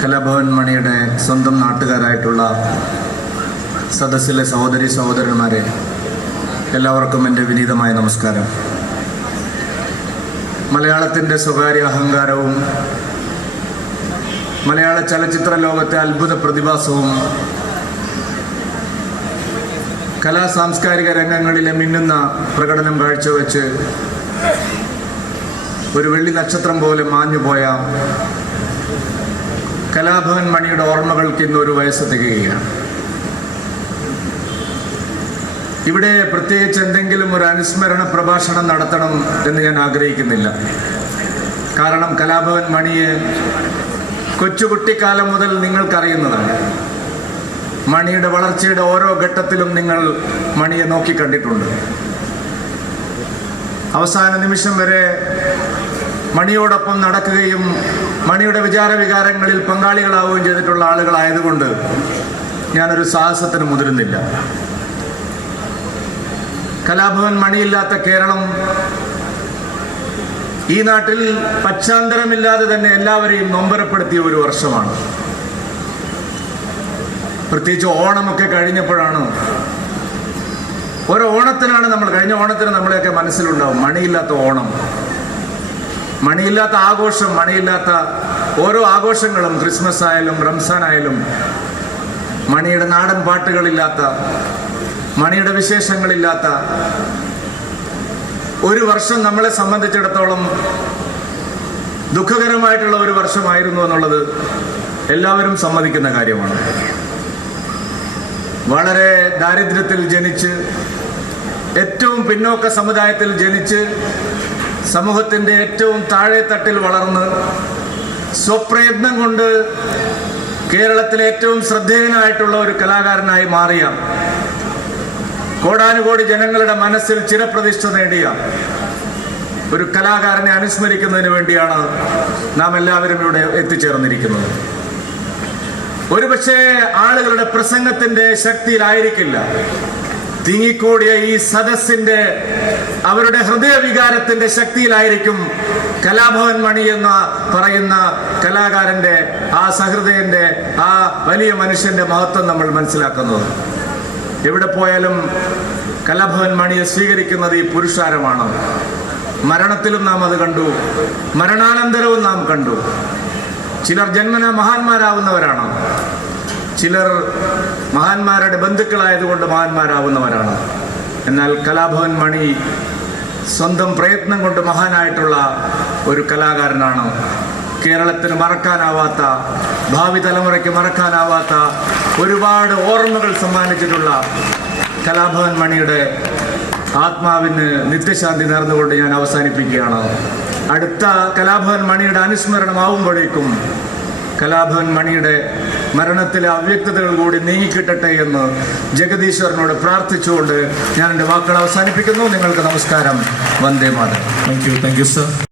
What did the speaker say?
കലാഭവൻ മണിയുടെ സ്വന്തം നാട്ടുകാരായിട്ടുള്ള സദസ്സിലെ സഹോദരി സഹോദരന്മാരെ എല്ലാവർക്കും എന്റെ വിനീതമായ നമസ്കാരം. മലയാളത്തിന്റെ സ്വകാര്യ അഹങ്കാരവും മലയാള ചലച്ചിത്ര ലോകത്തെ അത്ഭുത പ്രതിഭാസവും കലാ സാംസ്കാരിക രംഗങ്ങളിലെ മിന്നുന്ന പ്രകടനം കാഴ്ചവെച്ച് ഒരു വെള്ളി നക്ഷത്രം പോലെ മാഞ്ഞുപോയ കലാഭവൻ മണിയുടെ ഓർമ്മകൾക്ക് ഇന്ന് ഒരു വയസ്സ് തികയുകയാണ്. ഇവിടെ പ്രത്യേകിച്ച് എന്തെങ്കിലും ഒരു അനുസ്മരണ പ്രഭാഷണം നടത്തണം എന്ന് ഞാൻ ആഗ്രഹിക്കുന്നില്ല. കാരണം കലാഭവൻ മണിയെ കൊച്ചുകുട്ടിക്കാലം മുതൽ നിങ്ങൾക്കറിയുന്നതാണ്. മണിയുടെ വളർച്ചയുടെ ഓരോ ഘട്ടത്തിലും നിങ്ങൾ മണിയെ നോക്കിക്കണ്ടിട്ടുണ്ട് അവസാന നിമിഷം വരെ മണിയോടൊപ്പം നടക്കുകയും മണിയുടെ വിചാര വികാരങ്ങളിൽ പങ്കാളികളാവുകയും ചെയ്തിട്ടുള്ള ആളുകളായതുകൊണ്ട് ഞാനൊരു സാഹസത്തിന് മുതിരുന്നില്ല. കലാഭവൻ മണിയില്ലാത്ത കേരളം ഈ നാട്ടിൽ പശ്ചാന്തരമില്ലാതെ തന്നെ എല്ലാവരെയും നൊമ്പരപ്പെടുത്തിയ ഒരു വർഷമാണ്. പ്രത്യേകിച്ച് ഓണമൊക്കെ കഴിഞ്ഞപ്പോഴാണ് ഓരോ ഓണത്തിനാണ് നമ്മൾ കഴിഞ്ഞ ഓണത്തിന് നമ്മളെയൊക്കെ മനസ്സിലുണ്ടാവും. മണിയില്ലാത്ത ഓണം. മണിയില്ലാത്ത ആഘോഷം മണിയില്ലാത്ത ഓരോ ആഘോഷങ്ങളും ക്രിസ്മസ് ആയാലും റംസാൻ ആയാലും മണിയുടെ നാടൻ പാട്ടുകളില്ലാത്ത മണിയുടെ വിശേഷങ്ങളില്ലാത്ത ഒരു വർഷം നമ്മളെ സംബന്ധിച്ചിടത്തോളം ദുഃഖകരമായിട്ടുള്ള ഒരു വർഷമായിരുന്നു എന്നുള്ളത് എല്ലാവരും സമ്മതിക്കുന്ന കാര്യമാണ്. വളരെ ദാരിദ്ര്യത്തിൽ ജനിച്ച് ഏറ്റവും പിന്നോക്ക സമുദായത്തിൽ ജനിച്ച് സമൂഹത്തിന്റെ ഏറ്റവും താഴെ തട്ടിൽ വളർന്ന് സ്വപ്രയത്നം കൊണ്ട് കേരളത്തിലെ ഏറ്റവും ശ്രദ്ധേയനായിട്ടുള്ള ഒരു കലാകാരനായി മാറിയ കോടാനുകോടി ജനങ്ങളുടെ മനസ്സിൽ ചിരപ്രതിഷ്ഠ നേടിയ ഒരു കലാകാരനെ അനുസ്മരിക്കുന്നതിന് വേണ്ടിയാണ് നാം എല്ലാവരും ഇവിടെ എത്തിച്ചേർന്നിരിക്കുന്നത്. ഒരുപക്ഷെ ആളുകളുടെ പ്രസംഗത്തിന്റെ ശക്തിയിലായിരിക്കില്ല തിങ്ങിക്കൂടിയ ഈ സദസ്സിന്റെ അവരുടെ ഹൃദയവികാരത്തിന്റെ ശക്തിയിലായിരിക്കും കലാഭവൻ മണി എന്ന് പറയുന്ന കലാകാരന്റെ ആ സഹൃദയന്റെ ആ വലിയ മനുഷ്യന്റെ മഹത്വം നമ്മൾ മനസ്സിലാക്കുന്നത്. എവിടെ പോയാലും കലാഭവൻ മണിയെ സ്വീകരിക്കുന്നത് ഈ പുരുഷാരമാണ്. മരണത്തിലും നാം അത് കണ്ടു. മരണാനന്തരവും നാം കണ്ടു. ചിലർ ജന്മന മഹാന്മാരാവുന്നവരാണ്. ചിലർ മഹാന്മാരുടെ ബന്ധുക്കളായതുകൊണ്ട് മഹാന്മാരാവുന്നവരാണ്. എന്നാൽ കലാഭവൻ മണി സ്വന്തം പ്രയത്നം കൊണ്ട് മഹാനായിട്ടുള്ള ഒരു കലാകാരനാണ്. കേരളത്തിന് മറക്കാനാവാത്ത ഭാവി തലമുറയ്ക്ക് മറക്കാനാവാത്ത ഒരുപാട് ഓർമ്മകൾ സമ്മാനിച്ചിട്ടുള്ള കലാഭവൻ മണിയുടെ ആത്മാവിന് നിത്യശാന്തി നേർന്നുകൊണ്ട് ഞാൻ അവസാനിപ്പിക്കുകയാണ്. അടുത്ത കലാഭവൻ മണിയുടെ അനുസ്മരണമാവുമ്പോഴേക്കും കലാഭവൻ മണിയുടെ മരണത്തിലെ അവ്യക്തതകൾ കൂടി നീങ്ങിക്കിട്ടട്ടെ എന്ന് ജഗദീശ്വരനോട് പ്രാർത്ഥിച്ചുകൊണ്ട് ഞാൻ എന്റെ വാക്കുകൾ അവസാനിപ്പിക്കുന്നു. നിങ്ങൾക്ക് നമസ്കാരം. Vande Mataram. Thank you thank you sir